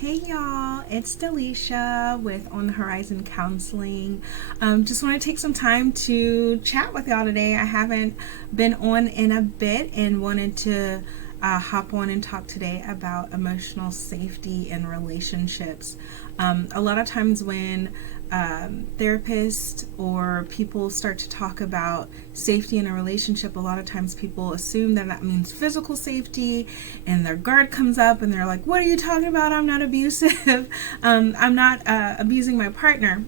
Hey y'all, it's Delisha with On the Horizon Counseling. Just want to take some time to chat with y'all today. I haven't been on in a bit and wanted to hop on and talk today about emotional safety in relationships. A lot of times when therapists or people start to talk about safety in a relationship, a lot of times people assume that that means physical safety, and their guard comes up and they're like, what are you talking about? I'm not abusive. I'm not abusing my partner.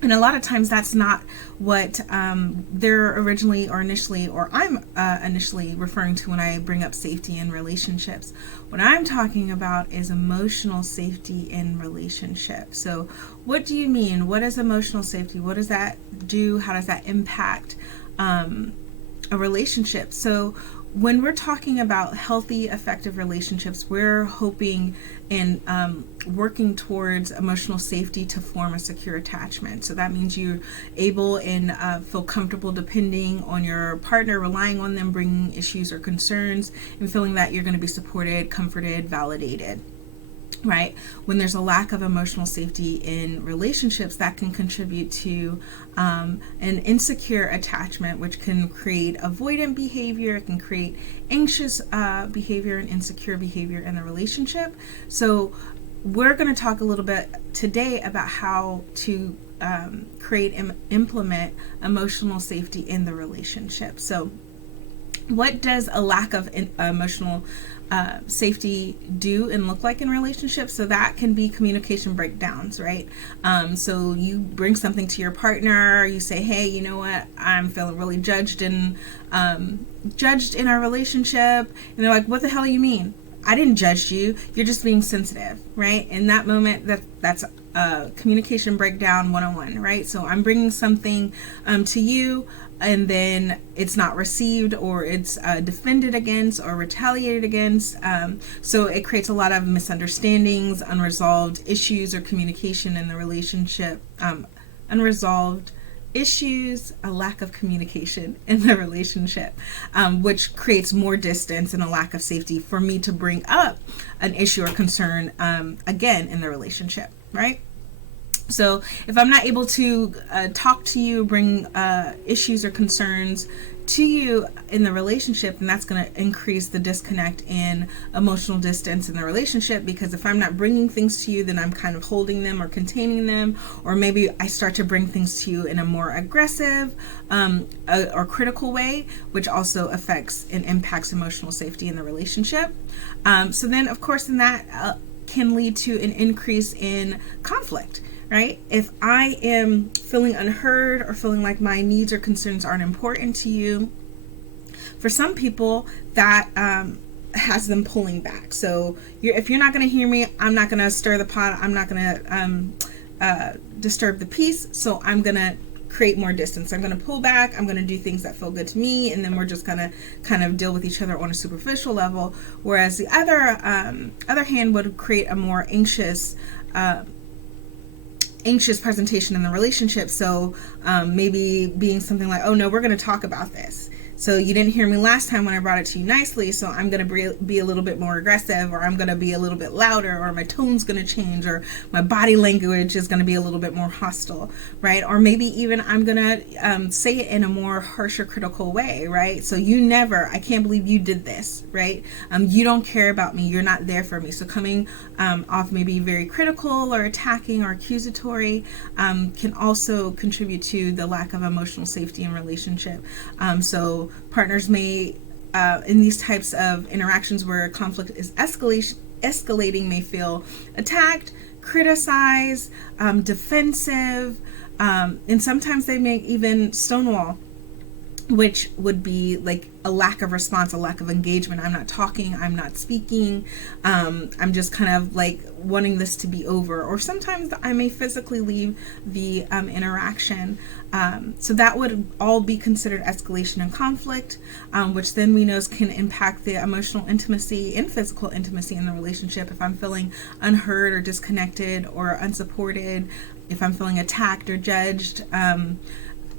And a lot of times that's not what they're originally or initially, or I'm initially referring to when I bring up safety in relationships. What I'm talking about is emotional safety in relationships. So what do you mean? What is emotional safety? What does that do? How does that impact a relationship? So when we're talking about healthy, effective relationships, we're hoping and working towards emotional safety to form a secure attachment. So that means you're able and feel comfortable depending on your partner, relying on them, bringing issues or concerns, and feeling that you're going to be supported, comforted, validated. Right? When there's a lack of emotional safety in relationships, that can contribute to an insecure attachment, which can create avoidant behavior. It can create anxious behavior and insecure behavior in the relationship. So we're going to talk a little bit today about how to create and implement emotional safety in the relationship. So what does a lack of emotional safety do and look like in relationships? So that can be communication breakdowns, right? So you bring something to your partner, you say, hey, you know what, I'm feeling really judged in our relationship, and they're like, what the hell do you mean? I didn't judge you, you're just being sensitive, right? In that moment, that's communication breakdown 101, right? So I'm bringing something to you, and then it's not received, or it's defended against or retaliated against. So it creates a lot of misunderstandings, unresolved issues or communication in the relationship, unresolved issues, a lack of communication in the relationship, which creates more distance and a lack of safety for me to bring up an issue or concern again in the relationship, right? So if I'm not able to talk to you, bring issues or concerns to you in the relationship, then that's going to increase the disconnect and emotional distance in the relationship, because if I'm not bringing things to you, then I'm kind of holding them or containing them, or maybe I start to bring things to you in a more aggressive or critical way, which also affects and impacts emotional safety in the relationship. So then, of course, then that can lead to an increase in conflict. Right? If I am feeling unheard or feeling like my needs or concerns aren't important to you, for some people that has them pulling back. So if you're not going to hear me, I'm not going to stir the pot. I'm not going to disturb the peace. So I'm going to create more distance. I'm going to pull back. I'm going to do things that feel good to me, and then we're just going to kind of deal with each other on a superficial level. Whereas the other hand would create a more anxious presentation in the relationship. So maybe being something like, oh no, we're going to talk about this. So you didn't hear me last time when I brought it to you nicely, so I'm going to be a little bit more aggressive, or I'm going to be a little bit louder, or my tone's going to change, or my body language is going to be a little bit more hostile, right? Or maybe even I'm going to say it in a more harsh or critical way, right? So I can't believe you did this, right? You don't care about me, you're not there for me. So coming off maybe very critical or attacking or accusatory can also contribute to the lack of emotional safety in relationship. So partners may, in these types of interactions where conflict is escalating, may feel attacked, criticized, defensive, and sometimes they may even stonewall, which would be like a lack of response, a lack of engagement. I'm not talking, I'm not speaking, I'm just kind of like wanting this to be over. Or sometimes I may physically leave the interaction. So that would all be considered escalation and conflict, which then we know can impact the emotional intimacy and physical intimacy in the relationship. If I'm feeling unheard or disconnected or unsupported, if I'm feeling attacked or judged,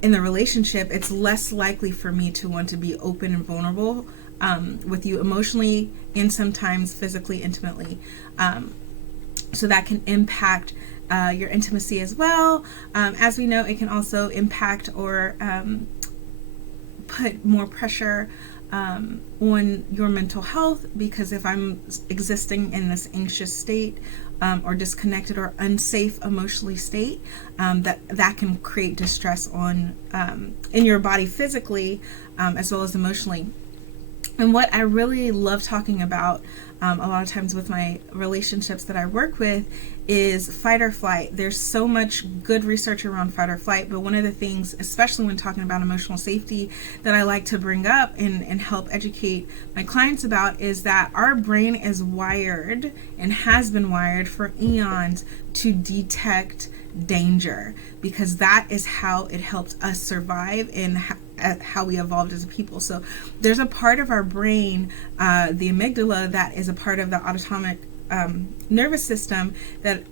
in the relationship, it's less likely for me to want to be open and vulnerable with you emotionally and sometimes physically, intimately. So that can impact your intimacy as well. As we know, it can also impact or put more pressure on your mental health, because if I'm existing in this anxious state or disconnected or unsafe emotionally state, that can create distress on in your body physically as well as emotionally. And what I really love talking about a lot of times with my relationships that I work with is fight or flight. There's so much good research around fight or flight, but one of the things, especially when talking about emotional safety, that I like to bring up and help educate my clients about is that our brain is wired and has been wired for eons to detect danger, because that is how it helps us survive and how we evolved as a people. So there's a part of our brain, the amygdala, that is a part of the autonomic nervous system that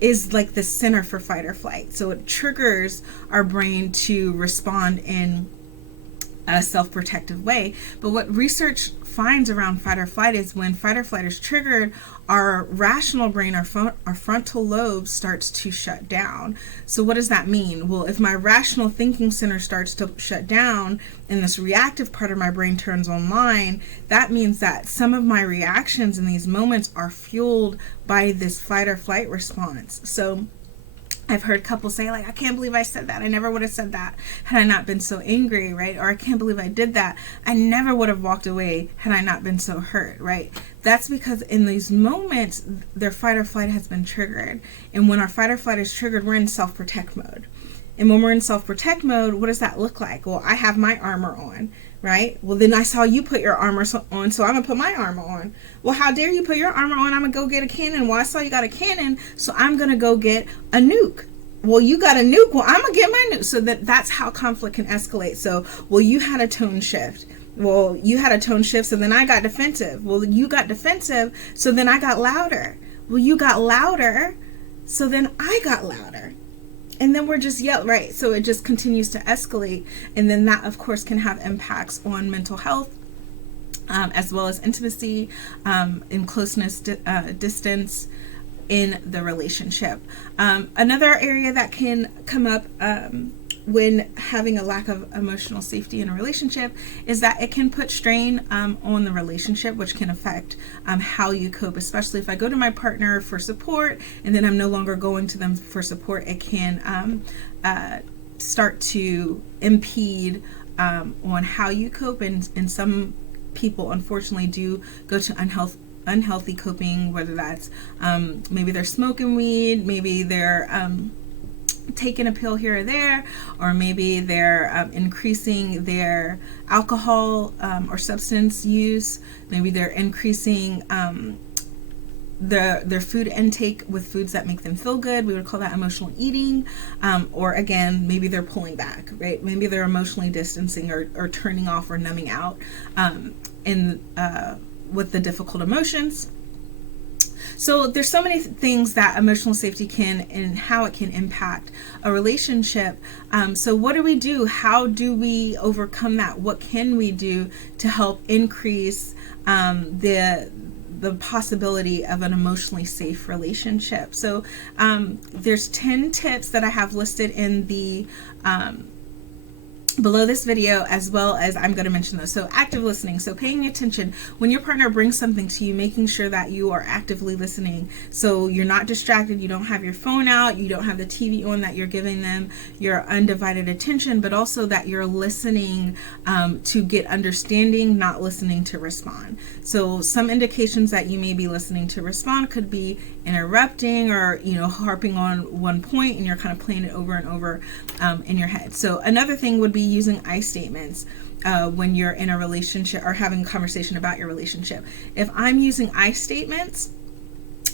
is like the center for fight or flight. So it triggers our brain to respond in a self-protective way. But what research finds around fight or flight is when fight or flight is triggered, our rational brain, our frontal lobe starts to shut down. So what does that mean? Well, if my rational thinking center starts to shut down and this reactive part of my brain turns online, that means that some of my reactions in these moments are fueled by this fight or flight response. So I've heard couples say, like, I can't believe I said that. I never would have said that had I not been so angry, right? Or I can't believe I did that. I never would have walked away had I not been so hurt, right? That's because in these moments, their fight or flight has been triggered. And when our fight or flight is triggered, we're in self-protect mode. And when we're in self-protect mode, what does that look like? Well, I have my armor on, right? Well, then I saw you put your armor on, so I'm going to put my armor on. Well, how dare you put your armor on? I'm going to go get a cannon. Well, I saw you got a cannon, so I'm going to go get a nuke. Well, you got a nuke. Well, I'm going to get my nuke. So that's how conflict can escalate. So, well, you had a tone shift. Well, you had a tone shift, so then I got defensive. Well, you got defensive, so then I got louder. Well, you got louder, so then I got louder. And then we're just yelled, right? So it just continues to escalate. And then that, of course, can have impacts on mental health, as well as intimacy, in closeness, distance in the relationship. Another area that can come up when having a lack of emotional safety in a relationship is that it can put strain on the relationship, which can affect how you cope. Especially if I go to my partner for support and then I'm no longer going to them for support, it can start to impede on how you cope. And some people, unfortunately, do go to unhealthy coping, whether that's maybe they're smoking weed, maybe they're taking a pill here or there, or maybe they're increasing their alcohol or substance use. Maybe they're increasing their food intake with foods that make them feel good. We would call that emotional eating. Or again, maybe they're pulling back, right? Maybe they're emotionally distancing or turning off or numbing out with the difficult emotions. So there's so many things that emotional safety can and how it can impact a relationship. So what do we do? How do we overcome that? What can we do to help increase the possibility of an emotionally safe relationship? So there's 10 tips that I have listed in the below this video, as well as I'm going to mention those. So active listening, so paying attention when your partner brings something to you, making sure that you are actively listening, so you're not distracted, you don't have your phone out, you don't have the TV on, that you're giving them your undivided attention, but also that you're listening to get understanding, not listening to respond. So some indications that you may be listening to respond could be interrupting, or harping on one point and you're kind of playing it over and over in your head. So another thing would be using I statements when you're in a relationship or having a conversation about your relationship. If I'm using I statements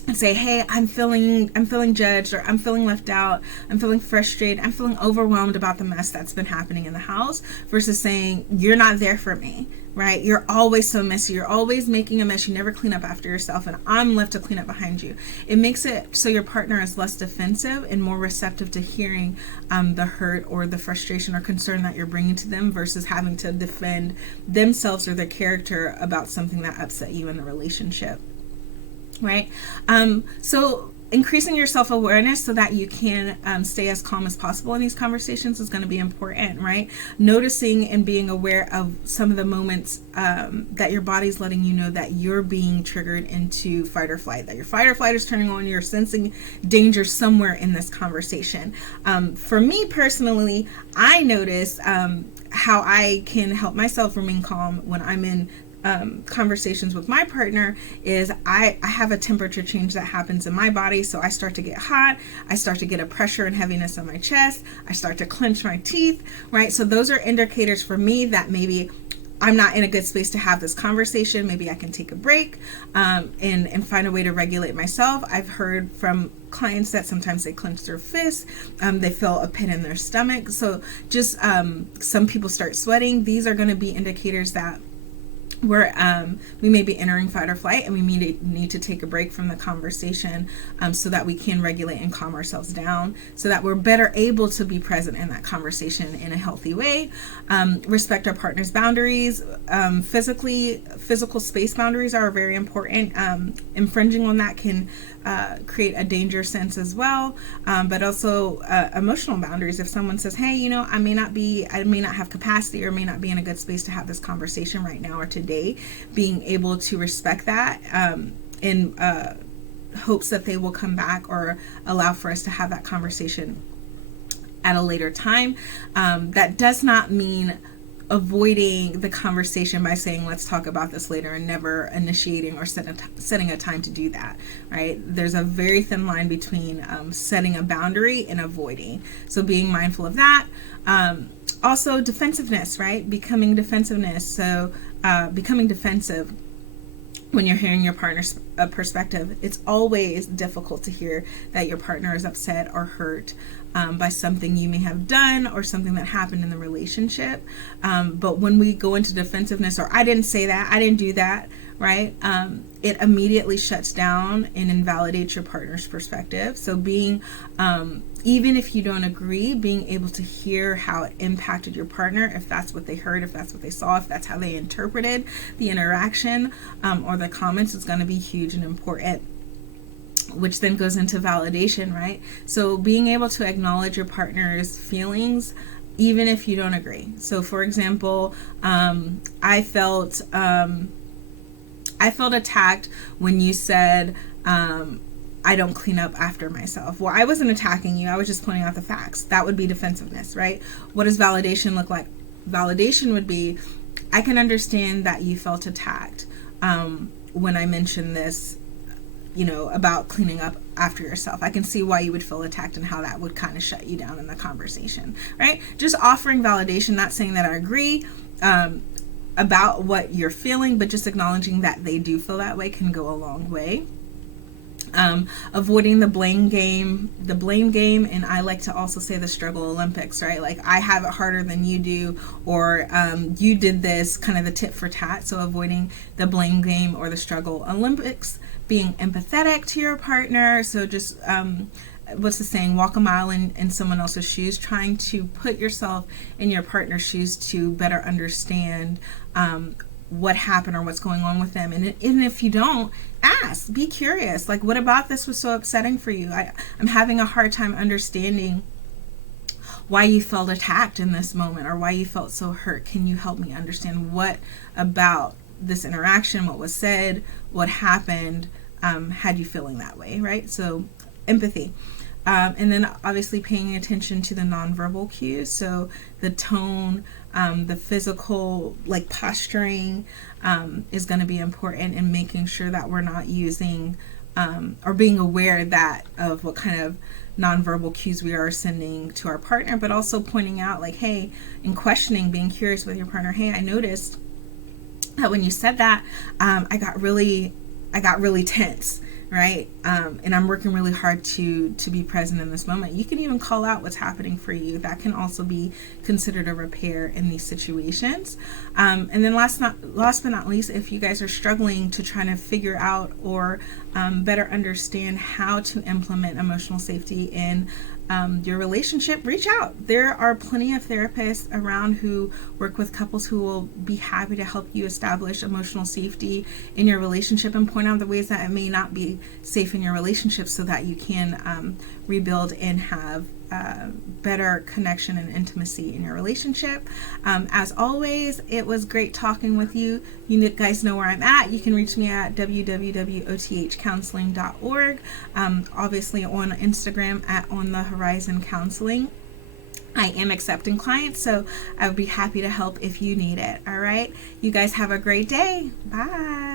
and say, hey, I'm feeling judged, or I'm feeling left out, I'm feeling frustrated, I'm feeling overwhelmed about the mess that's been happening in the house, versus saying, you're not there for me, right? You're always so messy, you're always making a mess, you never clean up after yourself, and I'm left to clean up behind you. It makes it so your partner is less defensive and more receptive to hearing the hurt or the frustration or concern that you're bringing to them, versus having to defend themselves or their character about something that upset you in the relationship. Right? So increasing your self-awareness so that you can stay as calm as possible in these conversations is going to be important, right? Noticing and being aware of some of the moments that your body's letting you know that you're being triggered into fight or flight, that your fight or flight is turning on, you're sensing danger somewhere in this conversation. For me personally, I notice how I can help myself remain calm when I'm in conversations with my partner is I have a temperature change that happens in my body. So I start to get hot. I start to get a pressure and heaviness on my chest. I start to clench my teeth, right? So those are indicators for me that maybe I'm not in a good space to have this conversation. Maybe I can take a break and find a way to regulate myself. I've heard from clients that sometimes they clench their fists, they feel a pit in their stomach. So just some people start sweating. These are going to be indicators that we may be entering fight or flight, and we need to take a break from the conversation so that we can regulate and calm ourselves down so that we're better able to be present in that conversation in a healthy way. Respect our partner's boundaries. Physical space boundaries are very important. Infringing on that can create a danger sense as well, but also emotional boundaries. If someone says, hey, I may not have capacity or may not be in a good space to have this conversation right now or today, being able to respect that in hopes that they will come back or allow for us to have that conversation at a later time. That does not mean avoiding the conversation by saying let's talk about this later and never initiating or setting a time to do that, right? There's a very thin line between setting a boundary and avoiding, so being mindful of that. Also defensiveness, right? Becoming defensive when you're hearing your partner's perspective. It's always difficult to hear that your partner is upset or hurt by something you may have done or something that happened in the relationship. But when we go into defensiveness, or I didn't say that, I didn't do that, right? It immediately shuts down and invalidates your partner's perspective. So being, even if you don't agree, being able to hear how it impacted your partner, if that's what they heard, if that's what they saw, if that's how they interpreted the interaction or the comments, is going to be huge and important, which then goes into validation, right? So being able to acknowledge your partner's feelings, even if you don't agree. So for example, I felt attacked when you said, I don't clean up after myself. Well, I wasn't attacking you. I was just pointing out the facts. That would be defensiveness, right? What does validation look like? Validation would be, I can understand that you felt attacked when I mentioned this, about cleaning up after yourself. I can see why you would feel attacked and how that would kind of shut you down in the conversation, right? Just offering validation, not saying that I agree about what you're feeling, but just acknowledging that they do feel that way can go a long way. Avoiding the blame game, and I like to also say the struggle Olympics, right? Like, I have it harder than you do, or you did this, kind of the tit for tat. So avoiding the blame game or the struggle Olympics. Being empathetic to your partner. So just what's the saying, walk a mile in someone else's shoes, trying to put yourself in your partner's shoes to better understand what happened or what's going on with them. And even if you don't, ask, be curious, like, what about this was so upsetting for you? I'm having a hard time understanding why you felt attacked in this moment, or why you felt so hurt. Can you help me understand what about this interaction, what was said, what happened, had you feeling that way, right? So empathy. And then obviously paying attention to the nonverbal cues. So the tone, the physical, like posturing, is going to be important, in making sure that we're not using or being aware that of what kind of nonverbal cues we are sending to our partner, but also pointing out, like, hey, and questioning, being curious with your partner. Hey, I noticed that when you said that, I got really tense, right? And I'm working really hard to be present in this moment. You can even call out what's happening for you. That can also be considered a repair in these situations. And then last but not least, if you guys are struggling to try to figure out or better understand how to implement emotional safety in your relationship, reach out. There are plenty of therapists around who work with couples who will be happy to help you establish emotional safety in your relationship and point out the ways that it may not be safe in your relationship so that you can rebuild and have better connection and intimacy in your relationship. As always, it was great talking with you. You guys know where I'm at. You can reach me at www.othcounseling.org. Obviously on Instagram at On the Horizon Counseling. I am accepting clients, so I would be happy to help if you need it. All right. You guys have a great day. Bye.